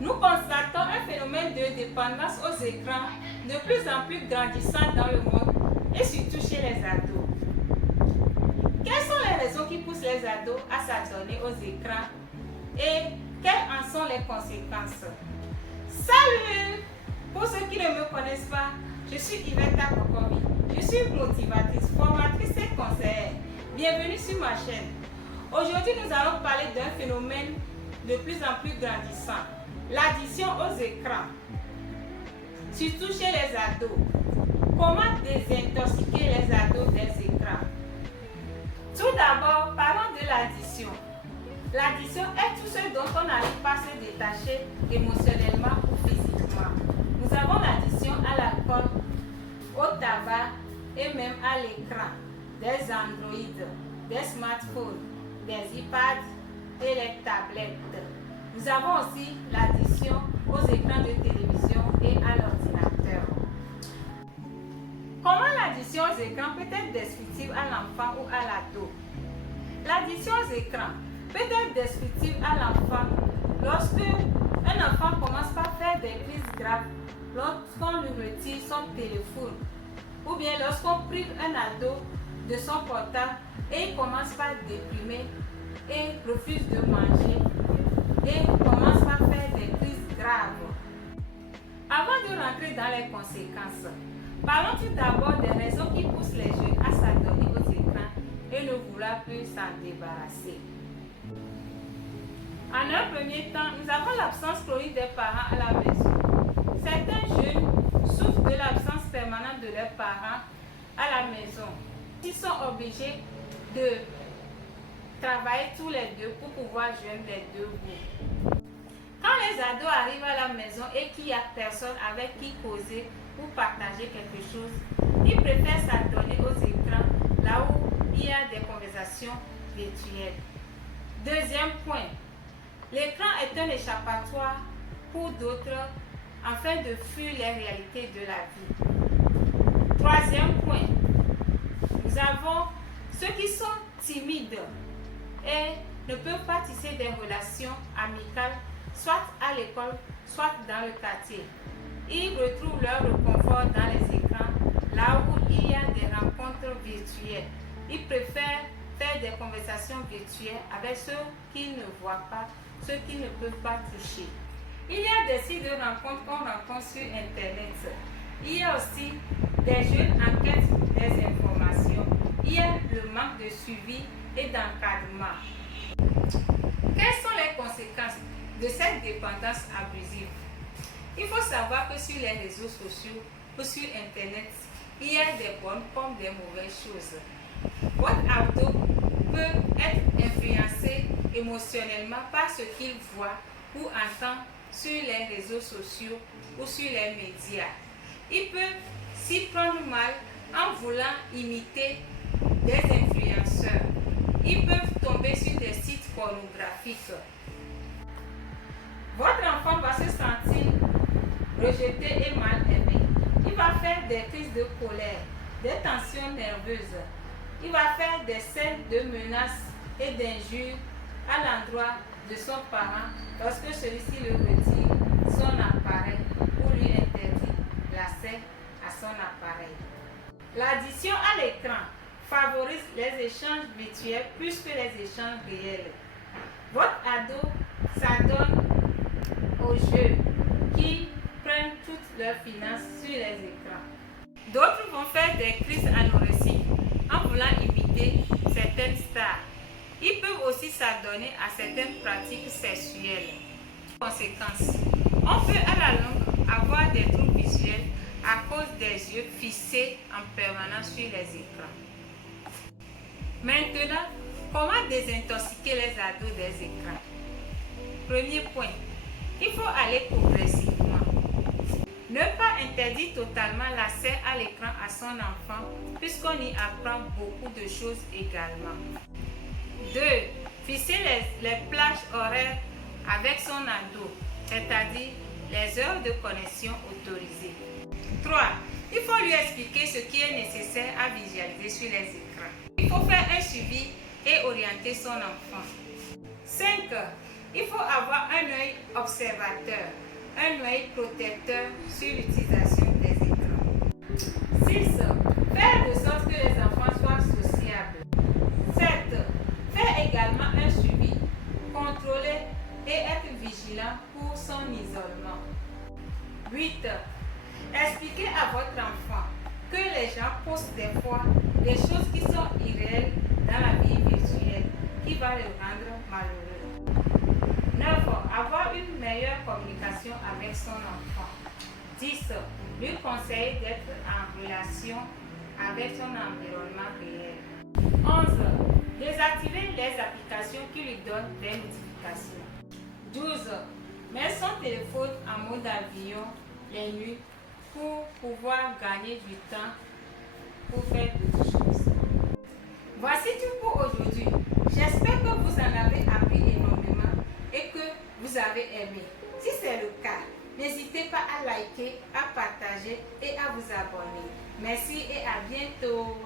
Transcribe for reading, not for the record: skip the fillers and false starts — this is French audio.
Nous constatons un phénomène de dépendance aux écrans de plus en plus grandissant dans le monde et surtout chez les ados. Quelles sont les raisons qui poussent les ados à s'adonner aux écrans et quelles en sont les conséquences? Salut! Pour ceux qui ne me connaissent pas, je suis Yvette Kokovi. Je suis motivatrice, formatrice et conseillère. Bienvenue sur ma chaîne. Aujourd'hui, nous allons parler d'un phénomène de plus en plus grandissant, l'addiction aux écrans, surtout chez les ados. Comment désintoxiquer les ados des écrans? Tout d'abord, parlons de l'addiction. L'addiction est tout ce dont on n'arrive pas à se détacher émotionnellement ou physiquement. Nous avons l'addiction à l'alcool, au tabac et même à l'écran, des Android, des smartphones, des iPads et les tablettes. Nous avons aussi l'addiction aux écrans de télévision et à l'ordinateur. Comment l'addiction aux écrans peut être destructive à l'enfant ou à l'ado? L'addiction aux écrans peut être destructive à l'enfant lorsque un enfant commence par faire des crises graves, lorsqu'on lui retire son téléphone, ou bien lorsqu'on prive un ado de son portable et il commence par déprimer et refuse de manger et commence par faire des crises graves. Avant de rentrer dans les conséquences, parlons tout d'abord des raisons qui poussent les jeunes à s'adonner aux écrans et ne vouloir plus s'en débarrasser. En un premier temps, nous avons l'absence chronique des parents à la maison. Certains jeunes souffrent de l'absence permanente de leurs parents à la maison. Ils sont obligés de travailler tous les deux pour pouvoir joindre les deux bouts. Quand les ados arrivent à la maison et qu'il n'y a personne avec qui causer ou partager quelque chose, ils préfèrent s'adonner aux écrans là où il y a des conversations virtuelles. Deuxième point, l'écran est un échappatoire pour d'autres afin de fuir les réalités de la vie. Troisième point, nous avons ceux qui sont timides et ne peuvent pas tisser des relations amicales, soit à l'école, soit dans le quartier. Ils retrouvent leur réconfort dans les écrans, là où il y a des rencontres virtuelles. Ils préfèrent faire des conversations virtuelles avec ceux qu'ils ne voient pas, ceux qui ne peuvent pas toucher. Il y a des sites de rencontres qu'on rencontre sur Internet. Il y a aussi des jeunes enquêtes des informations. Il y a le manque de suivi et d'encadrement. Quelles sont les conséquences de cette dépendance abusive? Il faut savoir que sur les réseaux sociaux ou sur Internet, il y a des bonnes comme des mauvaises choses. Votre ado peut être influencé émotionnellement par ce qu'il voit ou entend sur les réseaux sociaux ou sur les médias. Il peut s'y prendre mal en voulant imiter des influenceurs. Ils peuvent tomber sur des sites pornographiques. Votre enfant va se sentir rejeté et mal aimé. Il va faire des crises de colère, des tensions nerveuses. Il va faire des scènes de menaces et d'injures à l'endroit de son parent lorsque celui-ci le retire son appareil ou lui interdit l'accès à son appareil. L'addiction à l'écran favorise les échanges virtuels plus que les échanges réels. Votre ado s'adonne aux jeux qui prennent toutes leurs finances sur les écrans. D'autres vont faire des crises anorexiques en voulant imiter certaines stars. Ils peuvent aussi s'adonner à certaines pratiques sexuelles. Conséquences, on peut à la longue avoir des troubles visuels à cause des yeux fixés en permanence sur les écrans. Maintenant, comment désintoxiquer les ados des écrans? Premier point, il faut aller progressivement. Ne pas interdire totalement l'accès à l'écran à son enfant puisqu'on y apprend beaucoup de choses également. 2. Fixer les plages horaires avec son ado, c'est-à-dire les heures de connexion autorisées. 3. Il faut lui expliquer ce qui est nécessaire à visualiser sur les écrans. Il faut faire un suivi et orienter son enfant. 5. Il faut avoir un œil observateur, un œil protecteur sur l'utilisation des écrans. 6. Faire de sorte que les enfants soient sociables. 7. Faire également un suivi, contrôler et être vigilant pour son isolement. 8. Expliquez à votre enfant que les gens postent des fois des choses qui sont irréelles dans la vie virtuelle, qui va le rendre malheureux. 9. Avoir une meilleure communication avec son enfant. 10. Lui conseiller d'être en relation avec son environnement réel. 11. Désactiver les applications qui lui donnent des notifications. 12. Mettre son téléphone en mode avion les nuits pour pouvoir gagner du temps pour faire d'autres choses. Voici tout pour aujourd'hui. J'espère que vous en avez appris énormément et que vous avez aimé. Si c'est le cas, n'hésitez pas à liker, à partager et à vous abonner. Merci et à bientôt.